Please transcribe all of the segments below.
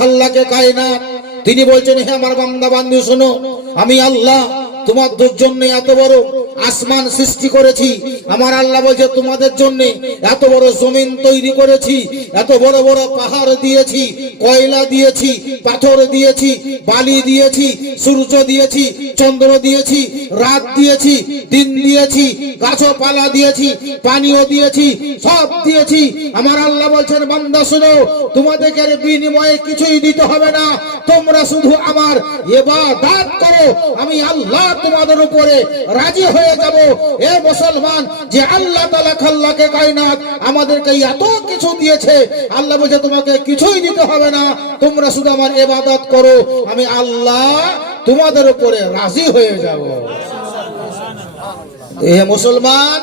খাল্লাকে কায়না তিনি বলছেন, হে আমার বান্দা বান্ধু শোনো, আমি আল্লাহ, তোমার জন্য এত বড় আসমান সৃষ্টি করেছি। আমার আল্লাহ বলছে, তোমাদের জন্য এত বড় জমিন তৈরি করেছি, এত বড় বড় পাহাড় দিয়েছি কয়লা দিয়েছি, পাথর দিয়েছি, বালি দিয়েছি, সূর্য দিয়েছি, চন্দ্র দিয়েছি, রাত দিয়েছি, দিন দিয়েছি, গাছপালা দিয়েছি, পানিও দিয়েছি, সব দিয়েছি। আমার আল্লাহ বলছেন, বান্দা শুনো, তোমাদেরকে বিনিময়ে কিছুই দিতে হবে না। তোমরা শুধু আমার ইবাদত করো। আমি আল্লাহ তোমাদের উপরে রাজি হয়ে যাব। এ মুসলমান, যে আল্লাহ তালা খাল্লাকে কায়নাত আমাদেরকে এত কিছু দিয়েছে, আল্লাহ বলছে, তোমাকে কিছুই দিতে হবে না, তোমরা শুধু আমার ইবাদত করো, আমি আল্লাহ তোমাদের উপরে রাজি হয়ে যাব। এ মুসলমান,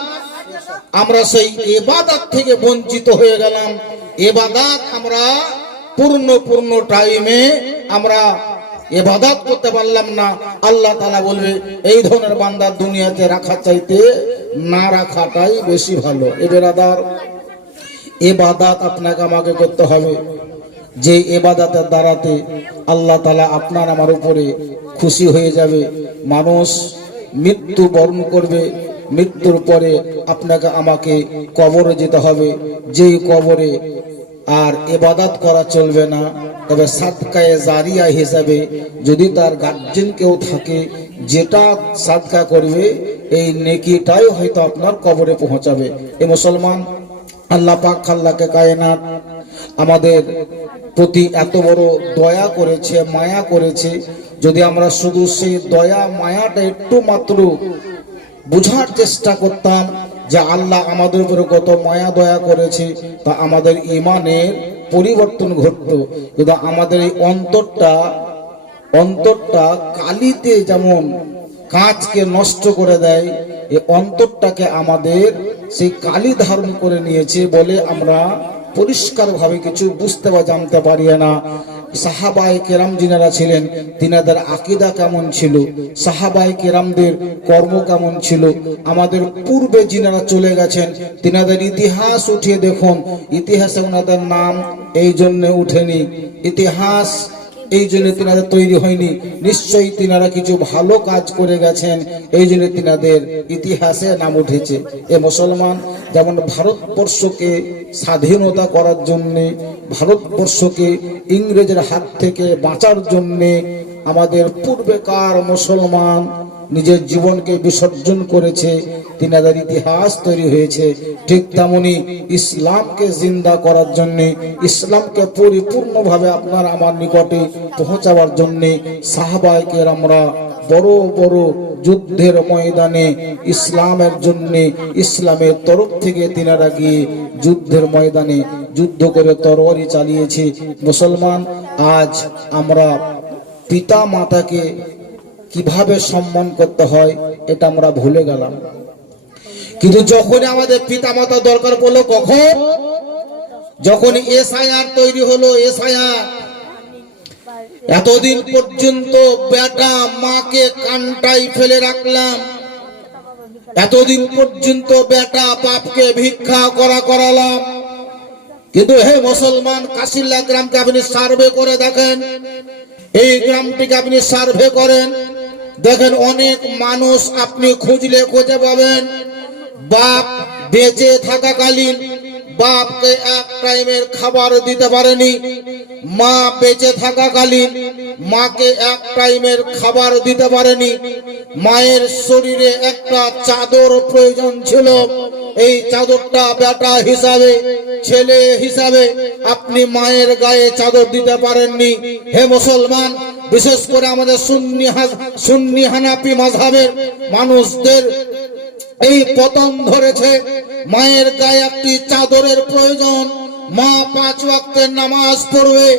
আমরা সেই এবাদাত থেকে বঞ্চিত হয়ে গেলাম। এবাদাত আমরা পূর্ণ পূর্ণ টাইমে আমরা এবাদাত করতে পারলাম না। আল্লাহ তালা বলবে, এই ধরনের বান্দা দুনিয়াতে রাখা চাইতে না রাখাটাই বেশি ভালো। এ বেরাদার এবাদাত আপনাকে আমাকে করতে হবে। যে এবাদাতের দ্বারাতে আল্লাহ তালা আপনার আমার উপরে খুশি হয়ে যাবে। মানুষ মৃত্যু বরণ করবে, মৃত্যুর পরে আপনাকে আমাকে কবরে যেতে হবে। যেই কবরে আর এবাদাত করা চলবে না, তবে সাদকায়ে জারিয়া হিসাবে যদি তার গার্জেন কেউ থাকে, যেটা সাদকা করবে, এই নেকিটাই হয়তো আপনার কবরে পৌঁছাবে। এ মুসলমান, আল্লাহ পাক খাল্লাকে কায়নাত আমাদের প্রতি এত বড় দয়া করেছে, মায়া করেছে, যদি আমরা শুধু সেই দয়া, মায়াটা একটু মাত্র বুঝার চেষ্টা করতাম যে আল্লাহ আমাদের উপরে কত মায়া দয়া করেছে, তা আমাদের ইমানের পরিবর্তন ঘটত। কিন্তু আমাদের এই অন্তরটা অন্তরটা কালিতে যেমন কাঁচকে নষ্ট করে দেয়, এই অন্তরটাকে আমাদের সেই কালি ধারণ করে নিয়েছে বলে আমরা পরিষ্কারভাবে কিছু বুঝতে বা জানতে পারি না। সাহাবাই কেরাম যিনারা ছিলেন, তিনাদের আকিদা কেমন ছিল? সাহাবাই কেরামদের কর্ম কেমন ছিল? আমাদের পূর্বে যিনারা চলে গেছেন, তিনাদের ইতিহাস উঠিয়ে দেখুন। ইতিহাসে ওনাদের নাম এই জন্য উঠেনি। ইতিহাস এই জন্য তিনাদের তৈরি হয়নি। নিশ্চয়ই তিনারা কিছু ভালো কাজ করে গেছেন। এই জন্য তিনাদের ইতিহাসে নাম উঠেছে। এ মুসলমান যেমন ভারতবর্ষকে স্বাধীনতা করার জন্যে, ভারতবর্ষকে ইংরেজের হাত থেকে বাঁচার জন্যে আমাদের পূর্বেকার মুসলমান নিজের জীবনকে বিসর্জন করেছে, তিনাদের ইতিহাস তৈরি হয়েছে। ঠিক তেমনি ইসলামকে জিন্দা করার জন্য, ইসলামকে পরিপূর্ণভাবে আপনার আমার নিকটে পৌঁছাবার জন্য সাহাবাইকের আমরা বড় বড় যুদ্ধের ময়দানে ইসলামের জন্য, ইসলামের তরফ থেকে তিনারা গিয়ে যুদ্ধের ময়দানে যুদ্ধ করে তরবারি চালিয়েছে। মুসলমান, আজ আমরা পিতা মাতাকে কীভাবে সম্মান করতে হয়, এটা আমরা ভুলে গেলাম। কিন্তু যখন আমাদের পিতা মাতা দরকার পড়ল কখন? যখন এসআইআর তৈরি হলো, এসআইআর। এতদিন পর্যন্ত বেটা মাকে কানটাই ফেলে রাখলাম। এতদিন পর্যন্ত বেটা বাপকে ভিক্ষা করা করালাম। কিন্তু হে মুসলমান, কাশিল্লা গ্রামকে আপনি সার্ভে করে দেখেন। এই গ্রামটিকে আপনি সার্ভে করেন। দেখেন অনেক মানুষ আপনি খুঁজলে খুঁজে পাবেন। বাপ বেঁচে থাকাকালীন বাপকে এক টাইমের খাবার দিতে পারেনি। মা বেঁচে থাকাকালীন মাকে এক টাইমের খাবার দিতে পারেনি। মায়ের শরীরে একটা চাদর প্রয়োজন ছিল। এই চাদরটা বেটা হিসাবে, ছেলে হিসাবে আপনি মায়ের গায়ে চাদর দিতে পারেননি। হে মুসলমান বিশেষ করে আমাদের সুন্নি সুন্নি হানাপি মাঝাবের মানুষদের এই পতন ধরেছে। মায়ের গায়ে একটি চাদরের প্রয়োজন। মা পাঁচ ওয়াক্তের নামাজ পড়বে।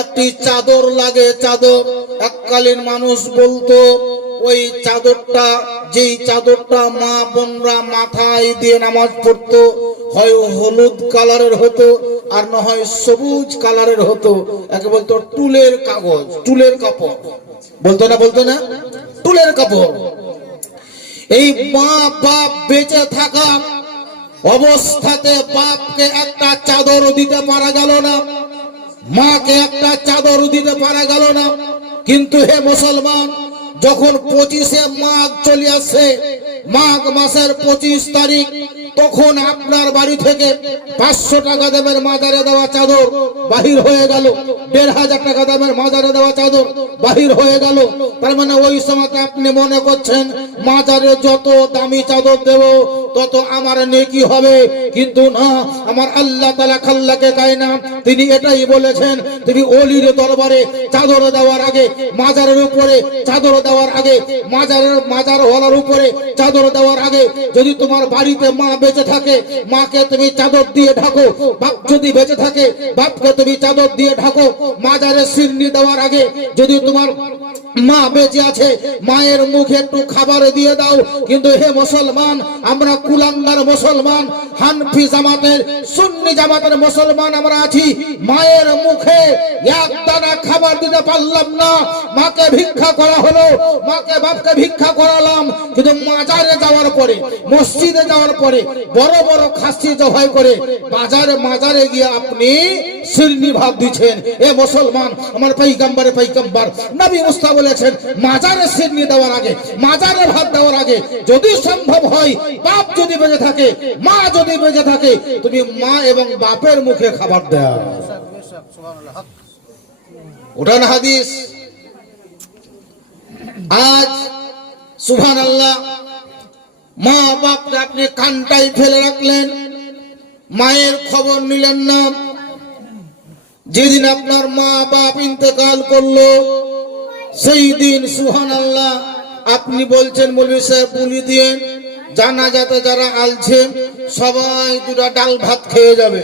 একটি চাদর লাগে, চাদর এককালীন মানুষ বলতো ওই চাদরটা, যেই চাদরটা মা বোনরা মাথায় দিয়ে নামাজ পড়তো, হয় হলুদ কালারের হতো আর না হয় সবুজ কালারের হতো। একে বলতো টুলের কাগজ, টুলের কাপড়। বলতো না বলতো না? টুলের কাপড়। এই মা বাপ বেঁচে থাকা অবস্থাতে বাপকে একটা চাদর দিতে পারা গেল না, মাকে একটা চাদর দিতে পারা গেল না। কিন্তু হে মুসলমান যখন পঁচিশে মাঘ চলে মাঘ মাসের পঁচিশ তারিখ, তখন আপনার বাড়ি থেকে পাঁচশো টাকা দামের মাজারে দেওয়া চাদর বাহির হয়ে গেল। দেড় হাজার টাকা দামের মাজারে দেওয়া চাদর বাহির হয়ে গেল। তার মানে ওই সময়তে আপনি মনে করছেন মাজারে যত দামি চাদর দেব, তত আমার নেকি হবে। কিন্তু না, আমার আল্লাহ তালা খাল্লাকে গায় না। তিনি এটাই বলেছেন, তিনি অলির দরবারে চাদর দেওয়ার আগে, মাজারের উপরে চাদর দেওয়ার আগে, মাজারের মাজার হলার উপরে চাদর দেওয়ার আগে যদি তোমার বাড়িতে মা বেঁচে থাকে, মাকে তুমি চাদর দিয়ে ঢাকো, বাপ যদি বেঁচে থাকে, বাপকে তুমি চাদর দিয়ে ঢাকো, মাজারে সিন্নি দেওয়ার আগে যদি তোমার মা বেঁচে আছে, মায়ের মুখে একটু খাবার দিয়ে দাও। কিন্তু হে মুসলমান, আমরা কুলাঙ্গার মুসলমান হানফি জামাতের, সুন্নি জামাতের মুসলমান আমরা আছি। মায়ের মুখে এক দানা খাবার দিতে পারলাম না। মাকে ভিক্ষা করা হলো, মাকে বাপকে ভিক্ষা করালাম। কিন্তু মাজারে যাওয়ার পরে, মসজিদে যাওয়ার পরে, বড় বড় খাসি জবাই করে বাজারে মাজারে গিয়ে আপনি সিরনি ভাব দিচ্ছেন। এ মুসলমান, আমার পাইকাম্বারে পাইকাম্বার নবী মুস্তা বলেছেন, মাজারে সিরনি দেওয়ার আগে, মাজারে ভাত দেওয়ার আগে যদি সম্ভব হয়, বাপ যদি বেঁচে থাকে, মা বেঁচে থাকে, তুমি মা এবং বাপের মুখে খাবার দেওয়া ওটা না হাদিস। আজ সুভান আল্লাহ মা বাপকে আপনি কানটাই ফেলে রাখলেন, মায়ের খবর নিলেন না। যেদিন আপনার মা বাপ ইন্তেকাল করল, সেই দিন সুহান আল্লাহ আপনি বলছেন মৌলী সাহেব, বলি দিয়ে জানা যাতে যারা আলছে, সবাই দুটা ডাল ভাত খেয়ে যাবে।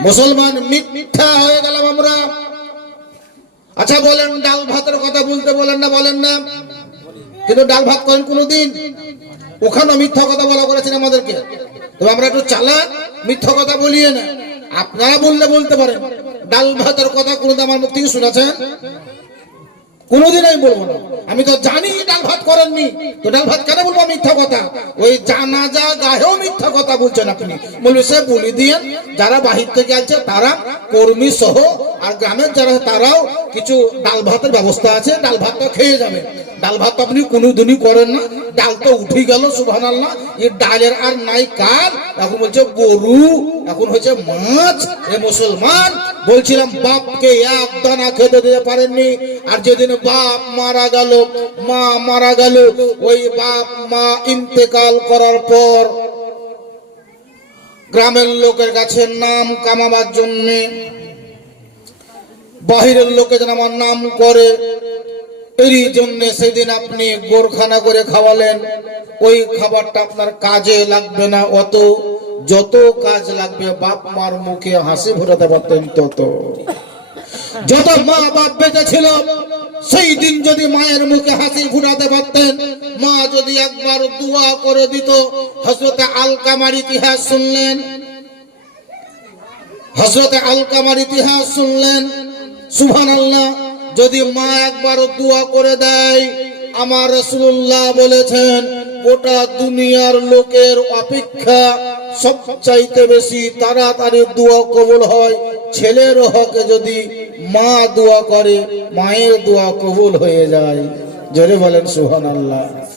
মুসলমান মিথ্যা হয়ে গেলাম আমরা। আচ্ছা বলেন, ডাল ভাতের কথা বলতে বলেন না বলেন না। কিন্তু ডাল ভাত করেন কোনোদিন। ওখানে মিথ্যা কথা বলা করেছেন আমাদেরকে। তবে আমরা একটু চালা মিথ্যা কথা বলিয়ে না আপনারা বললে বলতে পারেন। ডাল ভাতের কথা কোনোদিন আমার মুখ থেকে শুনেছেন? কোনোদিন আমি বলব না। আমি তো জানি ডাল ভাত করেননি। তো ডাল ভাত কেন বলব মিথ্যা কথা? ওই জানাজা গায়েও মিথ্যা কথা বলছেন আপনি। বলবি সে বলি দিয়েন, যারা বাহির থেকে আছে তারা কর্মী সহ আর গ্রামের যারা তারাও কিছু ডাল ভাতের ব্যবস্থা আছে, ডাল ভাতটা খেয়ে যাবে। ডাল ভাত আপনি কোনোদিনই করেন না। ডাল তো উঠে গেল সুভান আল্লাহ এই ডালের আর নাই কার এখন বলছে গরু, এখন হচ্ছে মাছ, এ মুসলমান। বলছিলাম, বাপকে এক দানা খেতে দিতে পারেননি। আর যেদিন বাপ মারা গেল, মা মারা গেল, ওই বাপ মা ইন্তেকাল করার পর গ্রামের লোকের কাছে নাম কামাবার জন্যে, বাহিরের লোকে যেন আমার নাম করে এরই জন্য সেদিন আপনি গোরখানা করে খাওয়ালেন। ওই খাবারটা আপনার কাজে লাগবে না অত। যত কাজ লাগবে বাপ মার মুখে হাসি ফোটাতে পারতেন তত। যত মা বাপ বেঁচে ছিল, সেই দিন যদি মায়ের মুখে হাসি ফুটাতে পারতেন, মা যদি একবার দোয়া করে দিত হজরতে আলকামার ইতিহাস শুনলেন? হজরতে আলকামার ইতিহাস শুনলেন? সুভান আল্লাহ যদি মা একবার দোয়া করে দেয়, আমার রসুল্লাহ বলেছেন, গোটা দুনিয়ার লোকের অপেক্ষা সব চাইতে বেশি তাড়াতাড়ি দোয়া কবুল হয়। ছেলের হকে যদি মা দোয়া করে, মায়ের দোয়া কবুল হয়ে যায়। জোরে বলেন সুহান আল্লাহ